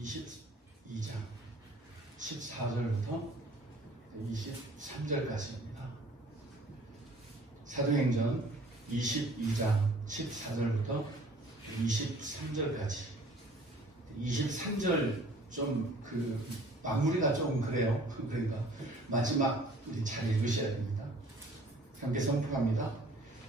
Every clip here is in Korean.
22장 14절부터 23절까지입니다. 사도행전 22장 14절부터 23절까지 23절 좀 마무리가 좀 그래요. 그러니까 마지막 우리 잘 읽으셔야 됩니다. 함께 선포합니다.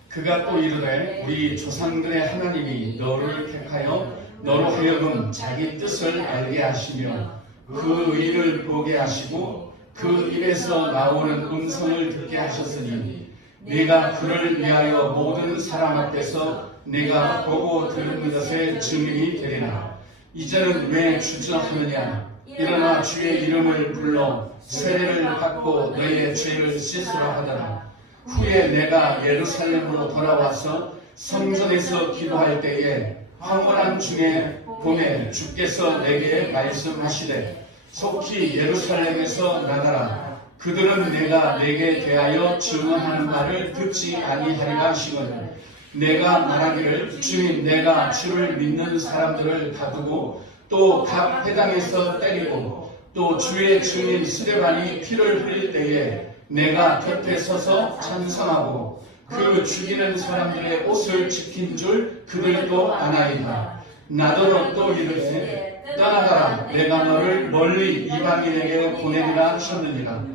그가 또 이르되 우리 조상들의 하나님이 너를 택하여 너로 하여금 자기 뜻을 알게 하시며 그 의를 보게 하시고 그 입에서 나오는 음성을 듣게 하셨으니 네가 그를 위하여 모든 사람 앞에서 네가 보고 들은 것의 증인이 되리라. 이제는 왜 주저하느냐? 일어나 주의 이름을 불러 세례를 받고 너의 죄를 씻으라 하더라. 후에 내가 예루살렘으로 돌아와서 성전에서 기도할 때에 황홀한 중에 봄에 주께서 내게 말씀하시되 속히 예루살렘에서 나가라. 그들은 내가 내게 대하여 증언하는 말을 듣지 아니하리라 하시거늘 내가 말하기를 주님 내가 주를 믿는 사람들을 가두고 또 각 회당에서 때리고 또 주의 증인 스데반이 피를 흘릴 때에 내가 곁에 서서 찬성하고 그 죽이는 사람들의 옷을 지킨 줄 그들도 아나이다. 나더러 또 이르되 떠나가라. 내가 너를 멀리 이방인에게 보내리라 하셨느니라.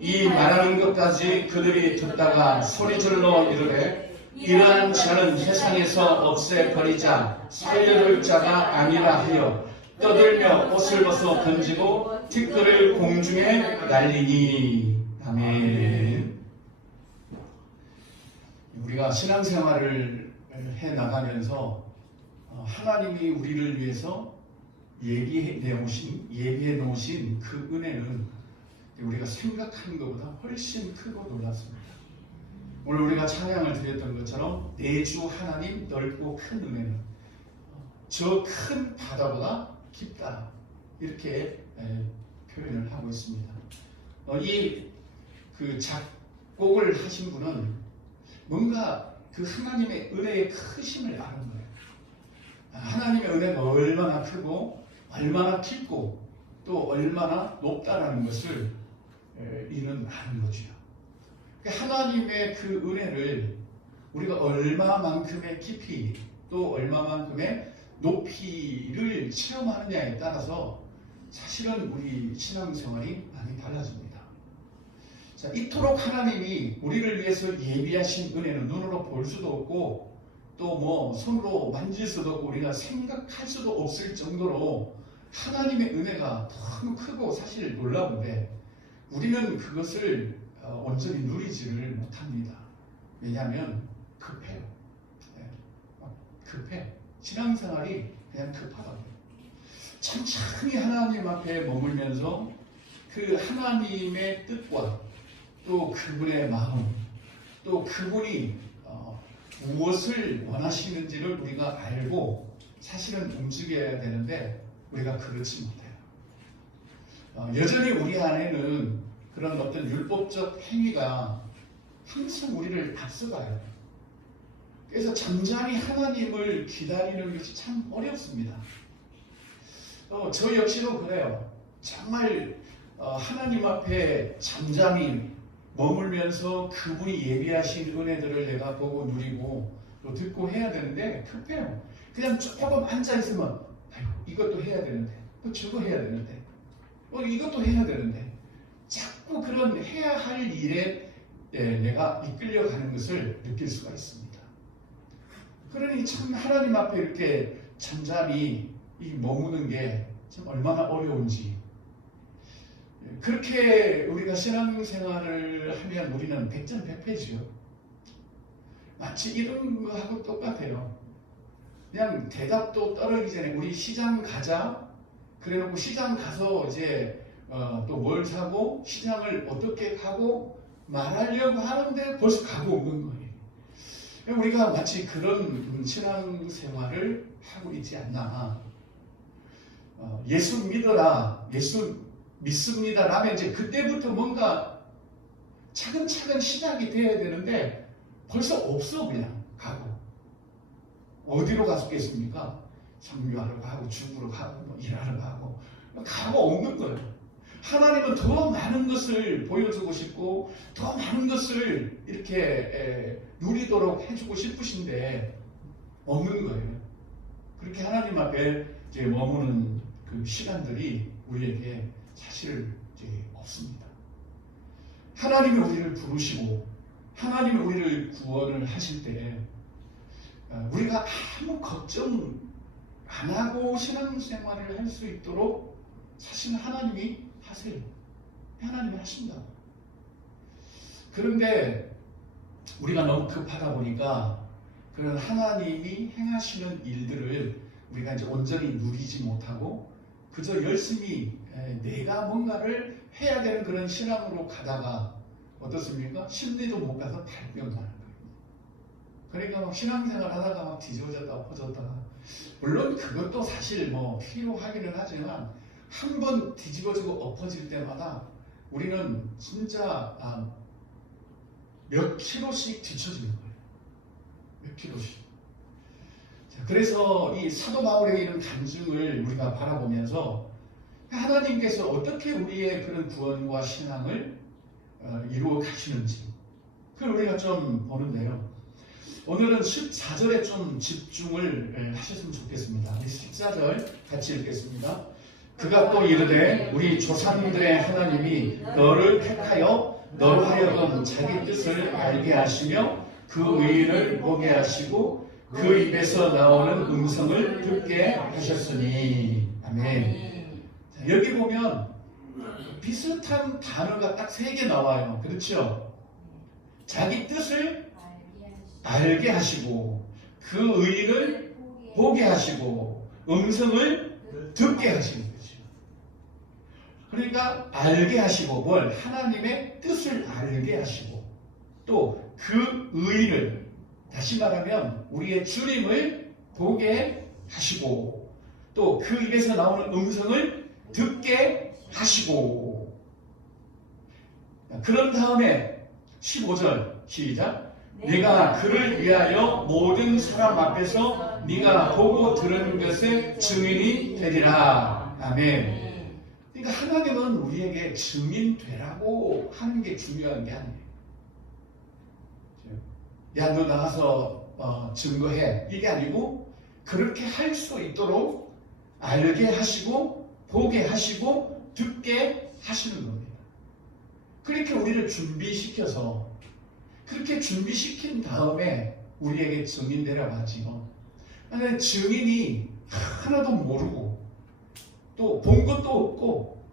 이 말하는 것까지 그들이 듣다가 소리질러 이르되 이러한 자는 세상에서 없애버리자 살려둘 자가 아니라 하여 떠들며 옷을 벗어 던지고 티끌을 공중에 날리니. 아멘. 우리가 신앙생활을 해나가면서 하나님이 우리를 위해서 예비해 놓으신 그 은혜는 우리가 생각하는 것보다 훨씬 크고 놀랍습니다. 오늘 우리가 찬양을 드렸던 것처럼 내 주 하나님 넓고 큰 은혜는 저 큰 바다보다 깊다, 이렇게 표현을 하고 있습니다. 그 작곡을 하신 분은 뭔가 그 하나님의 은혜의 크심을 아는 거예요. 하나님의 은혜가 얼마나 크고 얼마나 깊고 또 얼마나 높다라는 것을 이는 아는 거죠. 하나님의 그 은혜를 우리가 얼마만큼의 깊이 또 얼마만큼의 높이를 체험하느냐에 따라서 사실은 우리 신앙생활이 많이 달라집니다. 자, 이토록 하나님이 우리를 위해서 예비하신 은혜는 눈으로 볼 수도 없고 또 손으로 만질 수도 없고 우리가 생각할 수도 없을 정도로 하나님의 은혜가 너무 크고 사실 놀라운데 우리는 그것을 온전히 누리지를 못합니다. 왜냐하면 급해요. 급해. 신앙생활이 그냥 급하다고요. 천천히 하나님 앞에 머물면서 그 하나님의 뜻과 또 그분의 마음, 또 그분이 무엇을 원하시는지를 우리가 알고 사실은 움직여야 되는데 우리가 그렇지 못해요. 여전히 우리 안에는 그런 어떤 율법적 행위가 항상 우리를 앞서가요. 그래서 잠잠히 하나님을 기다리는 것이 참 어렵습니다. 저 역시도 그래요. 정말 하나님 앞에 잠잠히 머물면서 그분이 예비하신 은혜들을 내가 보고 누리고 또 듣고 해야 되는데 급해요. 그냥 조금 앉아있으면 이것도 해야 되는데 또 저거 해야 되는데 이것도 해야 되는데 자꾸 그런 해야 할 일에 내가 이끌려가는 것을 느낄 수가 있습니다. 그러니 참 하나님 앞에 이렇게 잠잠히 머무는 게 참 얼마나 어려운지. 그렇게 우리가 신앙생활을 하면 우리는 백전백패지요. 마치 이런 거하고 똑같아요. 그냥 대답도 떠오르기 전에 우리 시장 가자. 그래놓고 시장 가서 이제 또 뭘 사고 시장을 어떻게 가고 말하려고 하는데 벌써 가고 없는 거예요. 우리가 마치 그런 신앙생활을 하고 있지 않나. 예수 믿어라, 예수 믿습니다 라면 이제 그때부터 뭔가 차근차근 시작이 돼야 되는데 벌써 없어. 그냥 가고 어디로 갔겠습니까? 선교하러 가고 죽으러 가고 뭐 일하러 가고 없는 거예요. 하나님은 더 많은 것을 보여주고 싶고 더 많은 것을 이렇게 누리도록 해주고 싶으신데 없는 거예요. 그렇게 하나님 앞에 이제 머무는 그 시간들이 우리에게 사실 이제 없습니다. 하나님이 우리를 부르시고 하나님이 우리를 구원을 하실 때 우리가 아무 걱정 안 하고 신앙생활을 할 수 있도록 사실 하나님이 하세요. 하나님이 하신다. 그런데 우리가 너무 급하다 보니까 그런 하나님이 행하시는 일들을 우리가 이제 온전히 누리지 못하고 그저 열심히 내가 뭔가를 해야 되는 그런 신앙으로 가다가 어떻습니까? 심리도 못 가서 발병 나는 거예요. 그러니까 막 신앙생활 하다가 막 뒤집어졌다가 퍼졌다가 물론 그것도 사실 뭐 필요하기는 하지만 한 번 뒤집어지고 엎어질 때마다 우리는 진짜 몇 킬로씩 뒤처지는 거예요. 몇 킬로씩. 자, 그래서 이 사도 바울의 이런 간증을 우리가 바라보면서 하나님께서 어떻게 우리의 그런 구원과 신앙을 이루어 가시는지 그걸 우리가 좀 보는데요. 오늘은 14절에 좀 집중을 하셨으면 좋겠습니다. 우리 14절 같이 읽겠습니다. 그가 또 이르되 우리 조상들의 하나님이 너를 택하여 너로 하여금 자기 뜻을 알게 하시며 그 의를 보게 하시고 그 입에서 나오는 음성을 듣게 하셨으니. 아멘. 자, 여기 보면 비슷한 단어가 딱 3개 나와요. 그렇죠? 자기 뜻을 알게 하시고 그 의를 보게 하시고 음성을 듣게 하시는 거죠. 그러니까 알게 하시고 뭘? 하나님의 뜻을 알게 하시고 또 그 의를 다시 말하면 우리의 주님을 보게 하시고 또 그 입에서 나오는 음성을 듣게 하시고 그런 다음에 15절 시작 네가 그를 위하여 모든 사람 앞에서 네가 보고 들은 것의 증인이 되리라. 아멘. 그러니까 하나님은 우리에게 증인 되라고 하는 게 중요한 게 아니에요. 야, 너 나가서 증거해. 이게 아니고 그렇게 할 수 있도록 알게 하시고 보게 하시고 듣게 하시는 겁니다. 그렇게 우리를 준비시켜서 그렇게 준비시킨 다음에 우리에게 증인 되라고 하지요. 아니, 증인이 하나도 모르고 또 본 것도 없고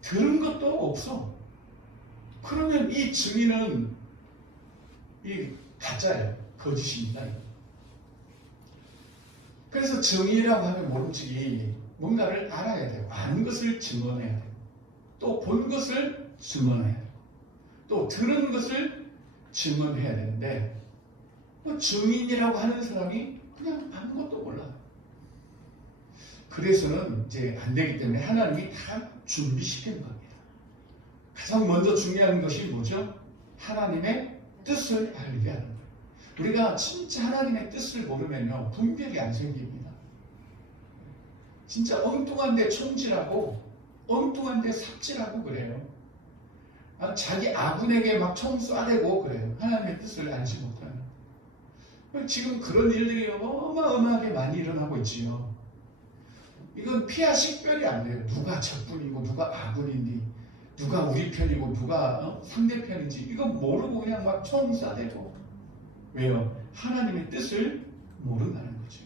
들은 것도 없어. 그러면 이 증인은 이 가짜예요. 거짓입니다. 그래서 증인이라고 하면 모름지기 뭔가를 알아야 돼요. 아는 것을 증언해야 돼요. 또 본 것을 증언해야 돼요. 또 들은 것을 증언해야 되는데 증인이라고 하는 사람이 그냥 아무것도 몰라요. 그래서는 이제 안 되기 때문에 하나님이 다 준비시키는 겁니다. 가장 먼저 중요한 것이 뭐죠? 하나님의 뜻을 알게 하는 거예요. 우리가 진짜 하나님의 뜻을 모르면요 분별이 안 생깁니다. 진짜 엉뚱한 데 총질하고 엉뚱한 데 삽질하고 그래요. 자기 아군에게 막 총 쏴대고 그래요. 하나님의 뜻을 알지 못하는. 지금 그런 일들이 어마어마하게 많이 일어나고 있지요. 이건 피하 식별이 안 돼요. 누가 적군이고 누가 아군인지 누가 우리 편이고 누가 상대편인지 이거 모르고 그냥 막 총 쏴대고. 왜요? 하나님의 뜻을 모른다는 거죠.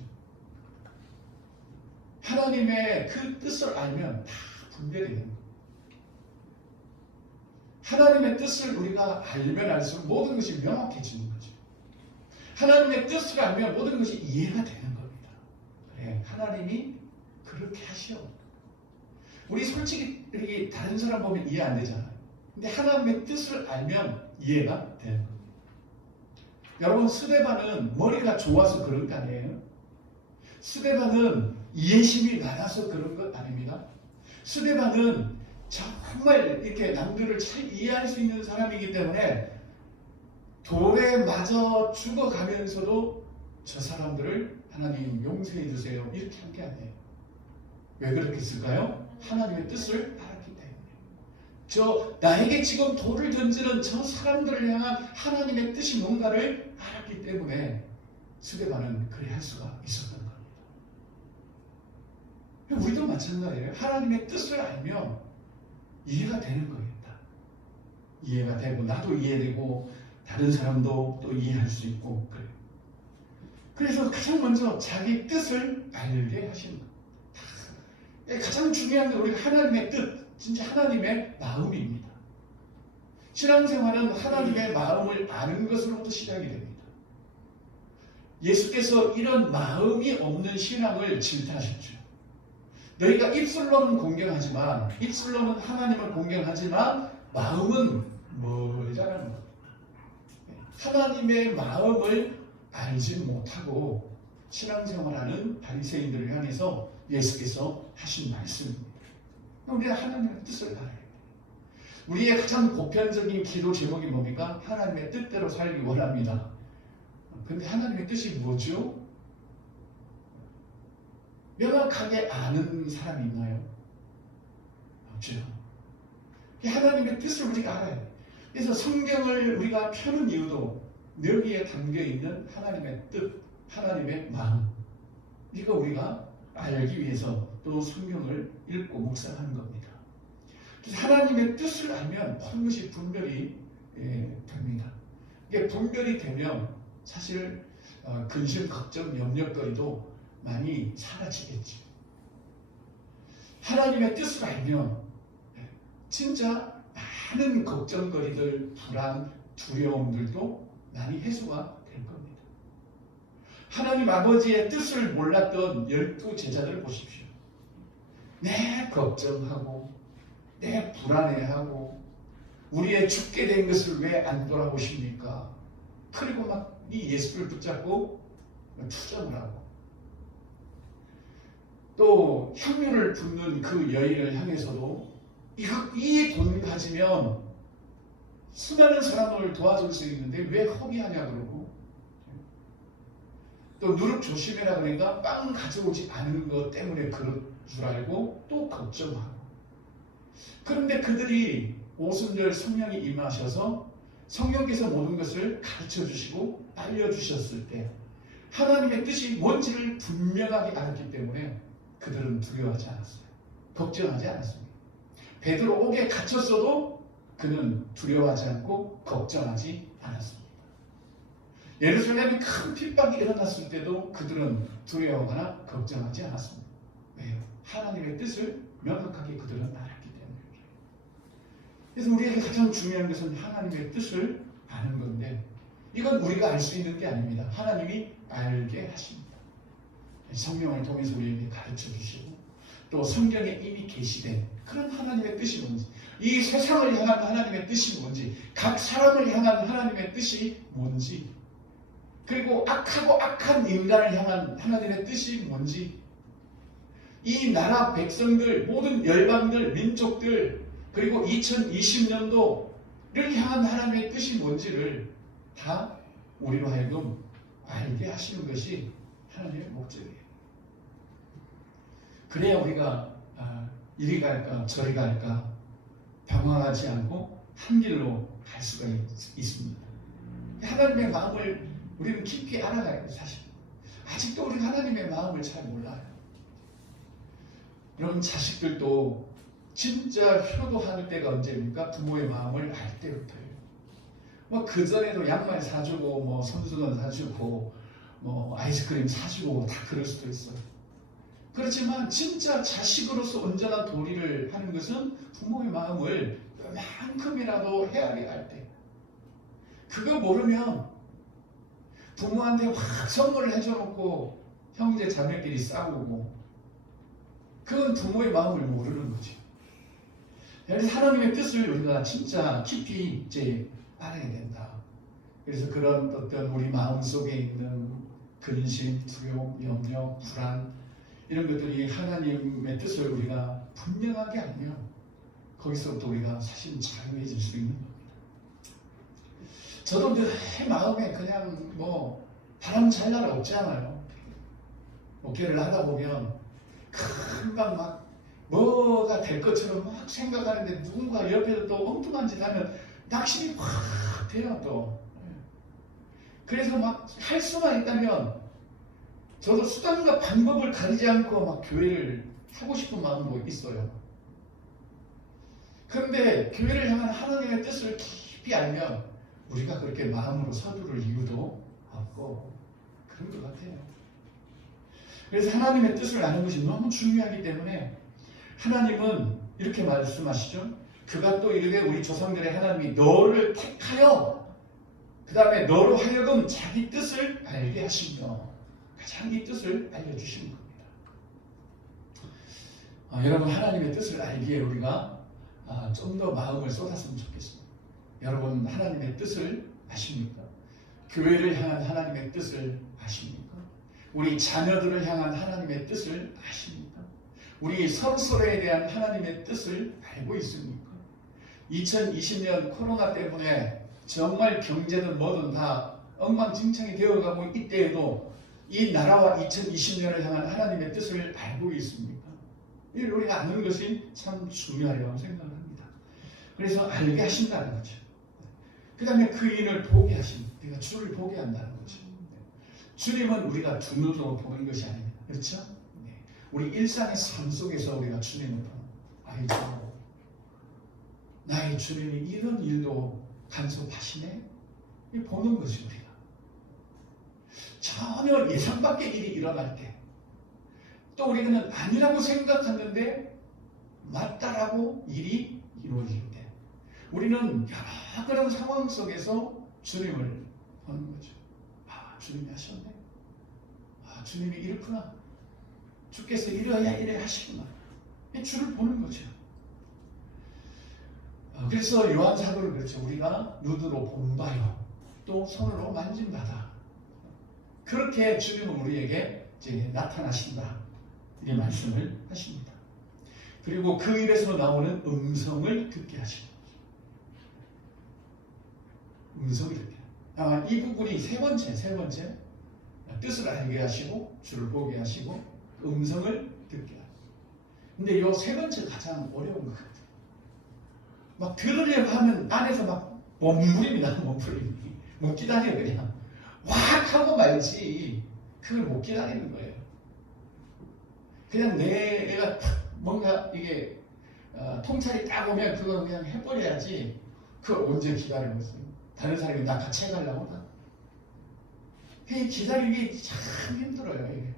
하나님의 그 뜻을 알면 다 분별이 되는 거예요. 하나님의 뜻을 우리가 알면 알수록 모든 것이 명확해지는 거죠. 하나님의 뜻을 알면 모든 것이 이해가 되는 겁니다. 그래, 하나님이 그렇게 하셔. 우리 솔직히 이렇게 다른 사람 보면 이해 안 되잖아요. 근데 하나님의 뜻을 알면 이해가 되는 겁니다. 여러분, 스데반은 머리가 좋아서 그런 거 아니에요? 스데반은 이해심이 많아서 그런 것 아닙니다. 스데반은 정말 이렇게 남들을 잘 이해할 수 있는 사람이기 때문에 돌에 맞아 죽어가면서도 저 사람들을 하나님 용서해 주세요 이렇게 한 게 아니에요. 왜 그렇게 했을까요? 하나님의 뜻을 알았기 때문에. 나에게 지금 돌을 던지는 저 사람들을 향한 하나님의 뜻이 뭔가를 알았기 때문에 스데반은 그래 할 수가 있었던 겁니다. 우리도 마찬가지예요. 하나님의 뜻을 알면 이해가 되는 거겠다. 이해가 되고 나도 이해되고 다른 사람도 또 이해할 수 있고 그래요. 그래서 가장 먼저 자기 뜻을 알게 하시는 거예요. 가장 중요한 게 우리가 하나님의 뜻, 진짜 하나님의 마음입니다. 신앙생활은 하나님의 마음을 아는 것으로부터 시작이 됩니다. 예수께서 이런 마음이 없는 신앙을 질타하셨죠. 너희가 입술로는 공경하지만, 입술로는 하나님을 공경하지만 마음은 멀다라는 겁니다. 하나님의 마음을 알지 못하고 신앙생활하는 바리새인들을 향해서 예수께서 하신 말씀입니다. 우리가 하나님의 뜻을 알아야 돼요. 우리의 가장 보편적인 기도 제목이 뭡니까? 하나님의 뜻대로 살기 원합니다. 그런데 하나님의 뜻이 뭐죠? 명확하게 아는 사람이 있나요? 없죠. 하나님의 뜻을 우리가 알아야 돼요. 그래서 성경을 우리가 펴는 이유도 여기에 담겨있는 하나님의 뜻, 하나님의 마음, 이거 우리가 알기 위해서 또 성경을 읽고 묵상하는 겁니다. 그래서 하나님의 뜻을 알면 모든 것이 분별이 됩니다. 이게 분별이 되면 사실 근심, 걱정, 염려거리도 많이 사라지겠죠. 하나님의 뜻을 알면 진짜 많은 걱정거리들, 불안, 두려움들도 많이 해소가 될 겁니다. 하나님 아버지의 뜻을 몰랐던 12 제자들을 보십시오. 내 걱정하고 내 불안해하고 우리의 죽게 된 것을 왜 안 돌아보십니까? 그리고 막 이 예수를 붙잡고 투정을 하고 또 향유를 붓는 그 여인을 향해서도 이 돈 가지면 수많은 사람을 도와줄 수 있는데 왜 허비하냐 그러고 또 누룩 조심해라 그러니까 빵 가져오지 않은 것 때문에 그럴 줄 알고 또 걱정하고 그런데 그들이 오순절 성령이 임하셔서 성령께서 모든 것을 가르쳐 주시고 알려주셨을 때 하나님의 뜻이 뭔지를 분명하게 알았기 때문에 그들은 두려워하지 않았어요. 걱정하지 않았습니다. 베드로 옥에 갇혔어도 그는 두려워하지 않고 걱정하지 않았습니다. 예루살렘에 큰 핍박이 일어났을 때도 그들은 두려워하거나 걱정하지 않았습니다. 왜요? 하나님의 뜻을 명확하게 그들은 알았기 때문에. 그래서 우리에게 가장 중요한 것은 하나님의 뜻을 아는 건데 이건 우리가 알 수 있는 게 아닙니다. 하나님이 알게 하십니다. 성령을 통해서 우리에게 가르쳐 주시고 또 성경에 이미 계시된 그런 하나님의 뜻이 뭔지 이 세상을 향한 하나님의 뜻이 뭔지 각 사람을 향한 하나님의 뜻이 뭔지 그리고 악하고 악한 인간을 향한 하나님의 뜻이 뭔지 이 나라 백성들 모든 열방들 민족들 그리고 2020년도를 향한 하나님의 뜻이 뭔지를 다 우리로 하여금 알게 하시는 것이 하나님의 목적이에요. 그래야 우리가 이리 갈까 저리 갈까 방황하지 않고 한 길로 갈 수가 있습니다. 하나님의 마음을 우리는 깊이 알아가야 돼요. 사실 아직도 우리가 하나님의 마음을 잘 몰라요. 여러분 자식들도 진짜 효도할 때가 언제입니까? 부모의 마음을 알 때부터예요. 뭐 그전에도 양말 사주고 뭐 손수건 사주고 뭐 아이스크림 사주고 다 그럴 수도 있어요. 그렇지만 진짜 자식으로서 온전한 도리를 하는 것은 부모의 마음을 요만큼이라도 헤아려 할 때. 그거 모르면 부모한테 확 선물을 해줘놓고 형제 자매끼리 싸우고 그건 부모의 마음을 모르는 거죠. 그래서 하나님의 뜻을 우리가 진짜 깊이 이제 알아야 된다. 그래서 그런 어떤 우리 마음 속에 있는 근심, 두려움, 염려, 불안 이런 것들이 하나님의 뜻을 우리가 분명하게 알면 거기서부터 우리가 사실 자유해질 수 있는 겁니다. 저도 늘 마음에 그냥 뭐 바람 잘 날 없잖아요. 목회를 하다 보면 금방 막 뭐가 될 것처럼 막 생각하는데 누군가 옆에서 또 엉뚱한 짓 하면 낙심이 확 돼요 또. 그래서 막 할 수만 있다면 저도 수단과 방법을 가리지 않고 막 교회를 하고 싶은 마음도 있어요. 그런데 교회를 향한 하나님의 뜻을 깊이 알면 우리가 그렇게 마음으로 서두를 이유도 없고 그런 것 같아요. 그래서 하나님의 뜻을 아는 것이 너무 중요하기 때문에 하나님은 이렇게 말씀하시죠. 그가 또 이르되 우리 조상들의 하나님이 너를 택하여 그 다음에 너로 하여금 자기 뜻을 알게 하시며 자기 뜻을 알려주시는 겁니다. 여러분 하나님의 뜻을 알기에 우리가 좀 더 마음을 쏟았으면 좋겠습니다. 여러분 하나님의 뜻을 아십니까? 교회를 향한 하나님의 뜻을 아십니까? 우리 자녀들을 향한 하나님의 뜻을 아십니까? 우리 서로서로에 대한 하나님의 뜻을 알고 있습니까? 2020년 코로나 때문에 정말 경제든 뭐든 다 엉망진창이 되어가고 이때에도 이 나라와 2020년을 향한 하나님의 뜻을 알고 있습니까? 이를 우리가 아는 것이 참 중요하다고 생각합니다. 그래서 알게 하신다는 거죠. 그 다음에 그 일을 보게 하십니다. 우리가 주를 보게 한다는 거죠. 주님은 우리가 두 눈으로 보는 것이 아닙니다. 그렇죠? 우리 일상의 삶 속에서 우리가 주님을 보는 아이고 나의 주님이 이런 일도 간섭하시네? 보는 것이 우리가 전혀 예상 밖의 일이 일어날 때 또 우리는 아니라고 생각했는데 맞다라고 일이 이루어질 때 우리는 여러 그런 상황 속에서 주님을 보는 거죠. 주님이 하셨네. 주님이 이렇구나. 주께서 이래야 이래 하시구나. 주를 보는 거죠. 그래서 요한 사도를 그렇죠. 우리가 눈으로 본 바요. 또 손으로 만진 바다. 그렇게 주님은 우리에게 이제 나타나신다. 이 말씀을 하십니다. 그리고 그 입에서 나오는 음성을 듣게 하십니다. 음성을 듣게. 이 부분이 세 번째 뜻을 알게 하시고 주를 보게 하시고 음성을 듣게 하시고. 근데 이 세 번째 가장 어려운 것 같아요. 막 들으려고 하면 안에서 막 몸부림이나 못 기다려 그냥 확 하고 말지 그걸 못 기다리는 거예요. 그냥 내가 뭔가 이게 통찰이 딱 오면 그걸 그냥 해버려야지 그걸 언제 기다리고 있어요. 다른 사람이 나 같이 해가려고 나. 기다리기 참 힘들어요. 이게.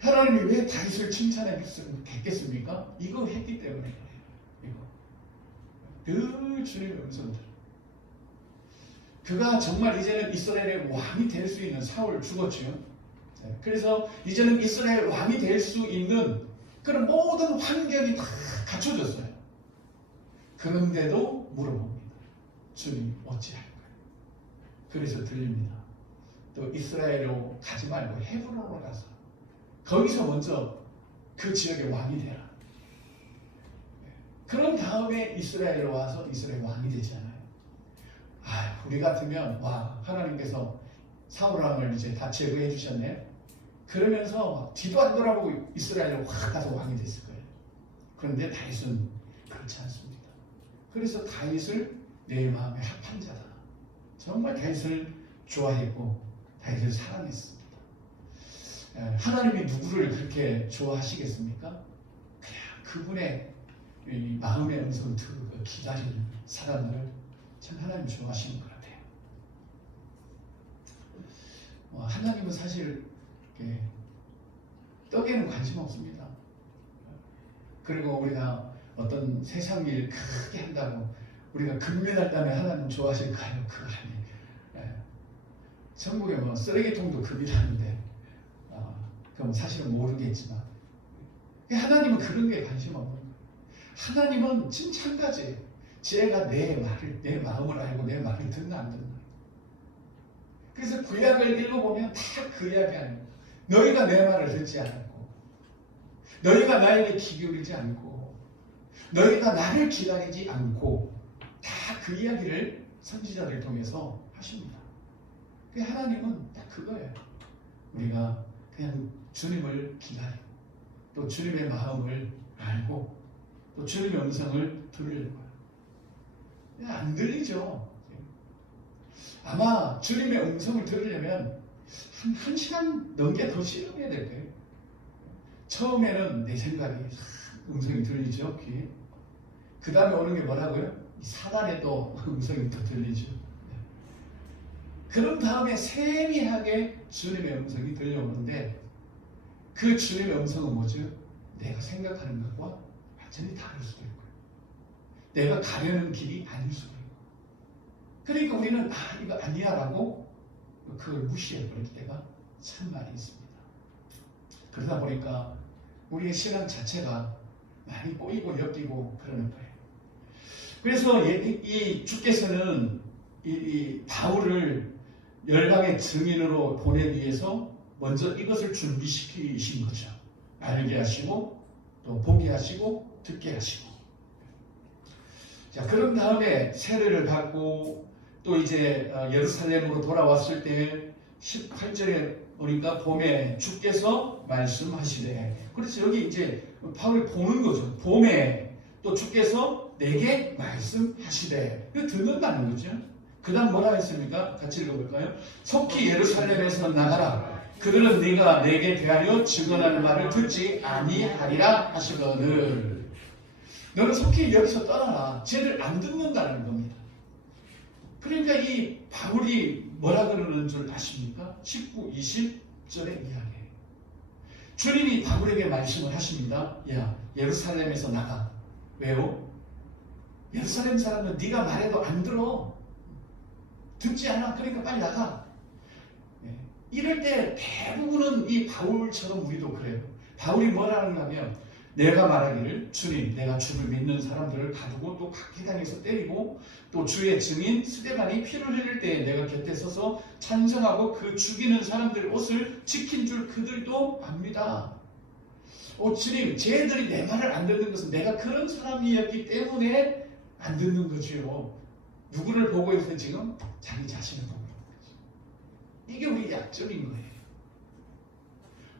하나님이 왜 다윗을 칭찬했겠습니까? 이거 했기 때문에 그래요. 늘 주님의 음성을 들어요. 그가 정말 이제는 이스라엘의 왕이 될 수 있는 사울을 죽었죠. 그래서 이제는 이스라엘 왕이 될 수 있는 그런 모든 환경이 다 갖춰졌어요. 그런데도 물어봅니다. 주님 어찌할까요? 그래서 들립니다. 또 이스라엘로 가지 말고 헤브론으로 가서 거기서 먼저 그 지역의 왕이 되라. 그런 다음에 이스라엘로 와서 이스라엘 왕이 되잖아요. 우리 같으면 하나님께서 사울 왕을 이제 다 제거해 주셨네. 그러면서 뒤도 안 돌아보고 이스라엘로 확 가서 왕이 됐을 거예요. 그런데 다윗은 그렇지 않습니다. 그래서 다윗을 내 마음에 합한 자다. 정말 다윗을 좋아했고 다윗을 사랑했습니다. 하나님이 누구를 그렇게 좋아하시겠습니까? 그냥 그분의 마음의 음성을 듣고 기다리는 사람들을 참 하나님 좋아하시는 것 같아요. 하나님은 사실 떡에는 관심 없습니다. 그리고 우리가 어떤 세상 일 크게 한다고 우리가 금메달 따면 하나님 좋아하실까요? 그거 아니에요. 천국에 쓰레기통도 금이라는데 그럼 사실은 모르겠지만 하나님은 그런 게 관심 없는 거예요. 하나님은 칭찬까지 제가 내 마음을 알고 내 말을 듣나 안 듣나. 그래서 구약을 읽어보면 다 그 이야기 아니에요. 너희가 내 말을 듣지 않고 너희가 나에게 귀 기울이지 않고 너희가 나를 기다리지 않고 다 그 이야기를 선지자를 통해서 하십니다. 하나님은 딱 그거예요. 우리가 그냥 주님을 기다리고 또 주님의 마음을 알고 또 주님의 음성을 들으려고 해요. 안 들리죠. 아마 주님의 음성을 들으려면 한 시간 넘게 더 실험해야 될 거예요. 처음에는 내 생각이 음성이 들리죠, 귀에. 그 다음에 오는 게 뭐라고요? 사단의 또 음성이 또 들리죠. 그런 다음에 세미하게 주님의 음성이 들려오는데 그 주님의 음성은 뭐죠? 내가 생각하는 것과 완전히 다를 수도 있고요. 내가 가려는 길이 아닐 수도 있고. 그러니까 우리는 이거 아니야 라고 그걸 무시해버릴 때가 참 많이 있습니다. 그러다 보니까 우리의 신앙 자체가 많이 꼬이고 엮이고 그러는 거예요. 그래서 이 주께서는 이 바울을 열방의 증인으로 보내기 위해서 먼저 이것을 준비시키신 거죠. 알게 하시고 또 보게 하시고 듣게 하시고. 자, 그런 다음에 세례를 받고 또 이제 예루살렘으로 돌아왔을 때 18절에 우리가 봄에 주께서 말씀하시되, 그래서 여기 이제 바울이 보는 거죠. 봄에 또 주께서 내게 말씀하시되, 이거 듣는다는 거죠. 그 다음 뭐라 했습니까? 같이 읽어볼까요? 속히 예루살렘에서 나가라. 그들은 네가 내게 대하여 증언하는 말을 듣지 아니하리라 하시거늘. 너는 속히 여기서 떠나라. 쟤를 안 듣는다는 겁니다. 그러니까 이 바울이 뭐라 그러는 줄 아십니까? 19, 20절의 이야기예요. 주님이 바울에게 말씀을 하십니다. 야, 예루살렘에서 나가. 왜요? 예루살렘 사람은 네가 말해도 안 들어. 듣지 않아. 그러니까 빨리 나가. 이럴 때 대부분은 이 바울처럼 우리도 그래요. 바울이 뭐라는가 하면 내가 말하기를 주님, 내가 주를 믿는 사람들을 가두고 또 각 회당에서 때리고 또 주의 증인 스데반이 피를 흘릴 때 내가 곁에 서서 찬성하고 그 죽이는 사람들의 옷을 지킨 줄 그들도 압니다. 주님, 쟤들이 내 말을 안 듣는 것은 내가 그런 사람이었기 때문에 안 듣는 거지요. 누구를 보고 있어요 지금? 자기 자신을 보고 있는 거죠. 이게 우리 약점인 거예요.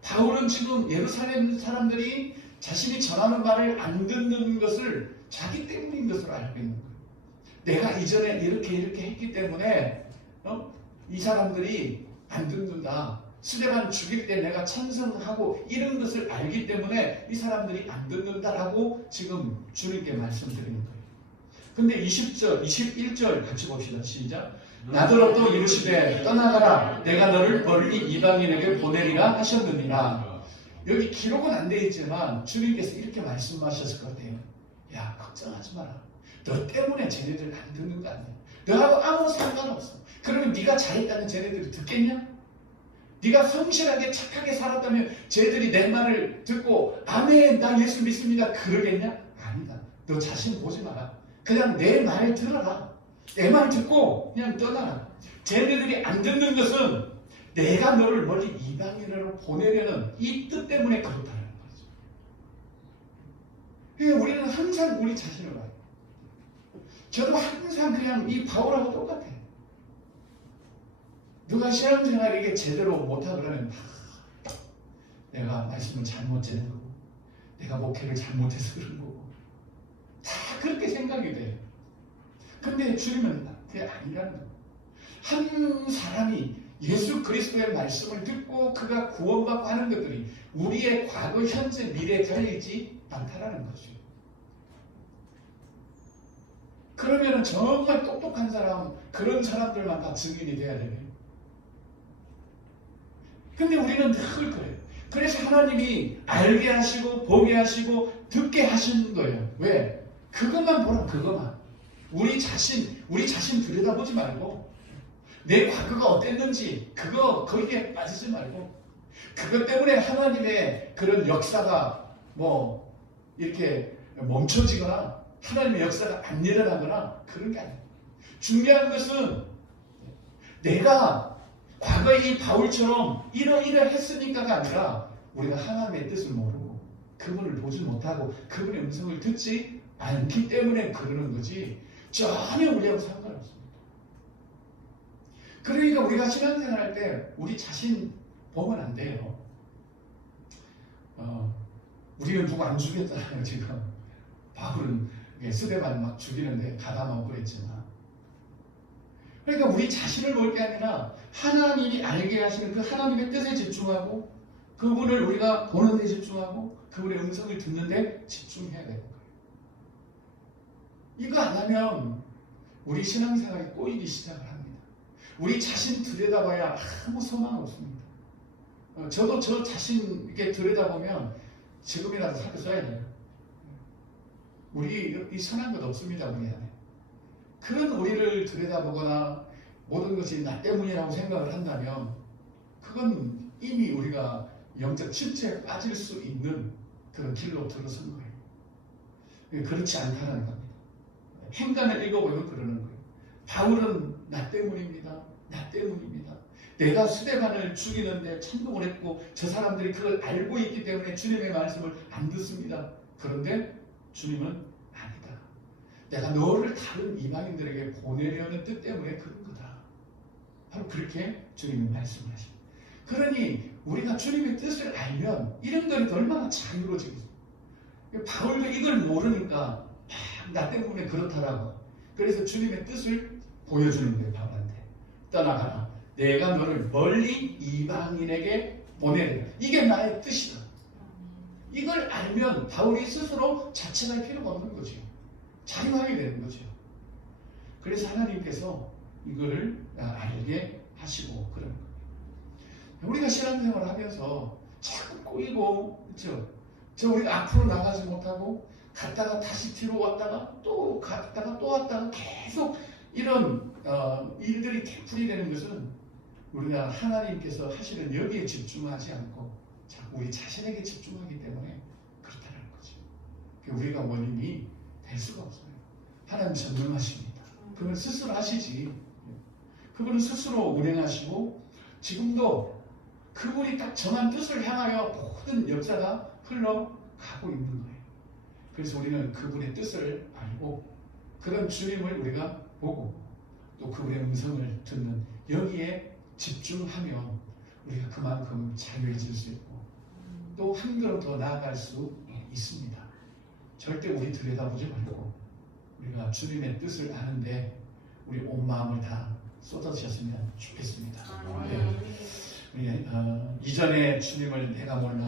바울은 지금 예루살렘 사람들이 자신이 전하는 말을 안 듣는 것을 자기 때문인 것으로 알고 있는 거예요. 내가 이전에 이렇게 했기 때문에 이 사람들이 안 듣는다. 스데반 죽일 때 내가 찬성하고 이런 것을 알기 때문에 이 사람들이 안 듣는다라고 지금 주님께 말씀드리는 거예요. 근데 20절, 21절 같이 봅시다. 시작. 나더러 또 이르시되 떠나가라. 내가 너를 멀리 이방인에게 보내리라 하셨느니라. 여기 기록은 안 되어 있지만 주님께서 이렇게 말씀하셨을 것 같아요. 야, 걱정하지 마라. 너 때문에 쟤네들 안 듣는 거 아니야. 너하고 아무 상관없어. 그러면 네가 잘했다면 쟤네들이 듣겠냐? 네가 성실하게 착하게 살았다면 쟤들이 내 말을 듣고 아멘, 나 예수 믿습니다 그러겠냐? 아니다. 너 자신 보지 마라. 그냥 내 말 들어라. 내 말 듣고 그냥 떠나라. 쟤네들이 안 듣는 것은 내가 너를 멀리 이방인으로 보내려는 이 뜻 때문에 그렇다는 거죠. 그러니까 우리는 항상 우리 자신을 봐요. 저도 항상 그냥 이 바울하고 똑같아요. 누가 신앙생활 이게 제대로 못하고 그러면 내가 말씀을 잘못 전한 거고 내가 목회를 잘못해서 그런 거고 다 그렇게 생각이 돼요. 근데 주님은 그게 아니라는 거예요. 한 사람이 예수 그리스도의 말씀을 듣고 그가 구원받고 하는 것들이 우리의 과거, 현재, 미래에 달리지 않다라는 거죠. 그러면 정말 똑똑한 사람, 그런 사람들만 다 증인이 돼야 되네요. 근데 우리는 늘 그래요. 그래서 하나님이 알게 하시고 보게 하시고 듣게 하시는 거예요. 왜? 그것만 보라. 그것만. 우리 자신 들여다보지 말고 내 과거가 어땠는지 거기에 빠지지 말고 그것 때문에 하나님의 그런 역사가 뭐 이렇게 멈춰지거나 하나님의 역사가 안 일어나거나 그런 게 아니에요. 중요한 것은 내가 과거에 이 바울처럼 이러이러했으니까가 아니라 우리가 하나님의 뜻을 모르고 그분을 보지 못하고 그분의 음성을 듣지 않기 때문에 그러는 거지 전혀 우리하고 상관없습니다. 그러니까 우리가 신앙생활 할 때 우리 자신 보면 안 돼요. 우리는 누구 안 죽였잖아요. 지금 바울은 스데반 막 죽이는데 가담하고 그랬지만, 그러니까 우리 자신을 볼 게 아니라 하나님이 알게 하시는 그 하나님의 뜻에 집중하고, 그분을 우리가 보는 데 집중하고, 그분의 음성을 듣는 데 집중해야 되는 거예요. 이거 안 하면 우리 신앙생활이 꼬이기 시작을 합니다. 우리 자신 들여다봐야 아무 소망 없습니다. 저도 저 자신 이렇게 들여다보면 지금이라도 살을 써야 돼요. 우리 이 선한 것 없습니다. 우리 안에. 그런 우리를 들여다보거나 모든 것이 나 때문이라고 생각을 한다면 그건 이미 우리가 영적 침체에 빠질 수 있는 그런 길로 들어선 거예요. 그렇지 않다는 겁니다. 행간을 읽어보면 그러는 거예요. 바울은 나 때문입니다. 나 때문입니다. 내가 스데반을 죽이는데 참동을 했고 저 사람들이 그걸 알고 있기 때문에 주님의 말씀을 안 듣습니다. 그런데 주님은 아니다. 내가 너를 다른 이방인들에게 보내려는 뜻 때문에 그런 거다. 바로 그렇게 주님이 말씀을 하십니다. 그러니 우리가 주님의 뜻을 알면 이런 것이 얼마나 잘 이루어지겠어요. 바울도 이걸 모르니까 나 때문에 그렇다라고. 그래서 주님의 뜻을 보여주는 거예요. 바울한테. 떠나가라. 내가 너를 멀리 이방인에게 보내리라. 이게 나의 뜻이다. 이걸 알면 바울이 스스로 자책할 필요가 없는 거죠. 자유하게 되는 거죠. 그래서 하나님께서 이거를 알게 하시고 그런 거예요. 우리가 신앙생활을 하면서 자꾸 꼬이고, 그렇죠? 우리가 앞으로 나가지 못하고 갔다가 다시 뒤로 왔다가 또 갔다가 또 왔다가 계속 이런 일들이 되풀이되는 것은 우리가 하나님께서 하시는 여기에 집중하지 않고 자꾸 우리 자신에게 집중하기 때문에 그렇다는 거죠. 우리가 원인이 될 수가 없어요. 하나님 전능하십니다. 그분은 스스로 하시지. 그분은 스스로 운행하시고 지금도 그분이 딱 정한 뜻을 향하여 모든 역사가 흘러가고 있는 거예요. 그래서 우리는 그분의 뜻을 알고 그런 주님을 우리가 보고 또 그분의 음성을 듣는 여기에 집중하면 우리가 그만큼 자유해질 수 있고 또 한 걸음 더 나아갈 수 있습니다. 절대 우리 들여다보지 말고 우리가 주님의 뜻을 아는데 우리 온 마음을 다 쏟아주셨으면 좋겠습니다. 네. 우리 이전에 주님을 내가 몰라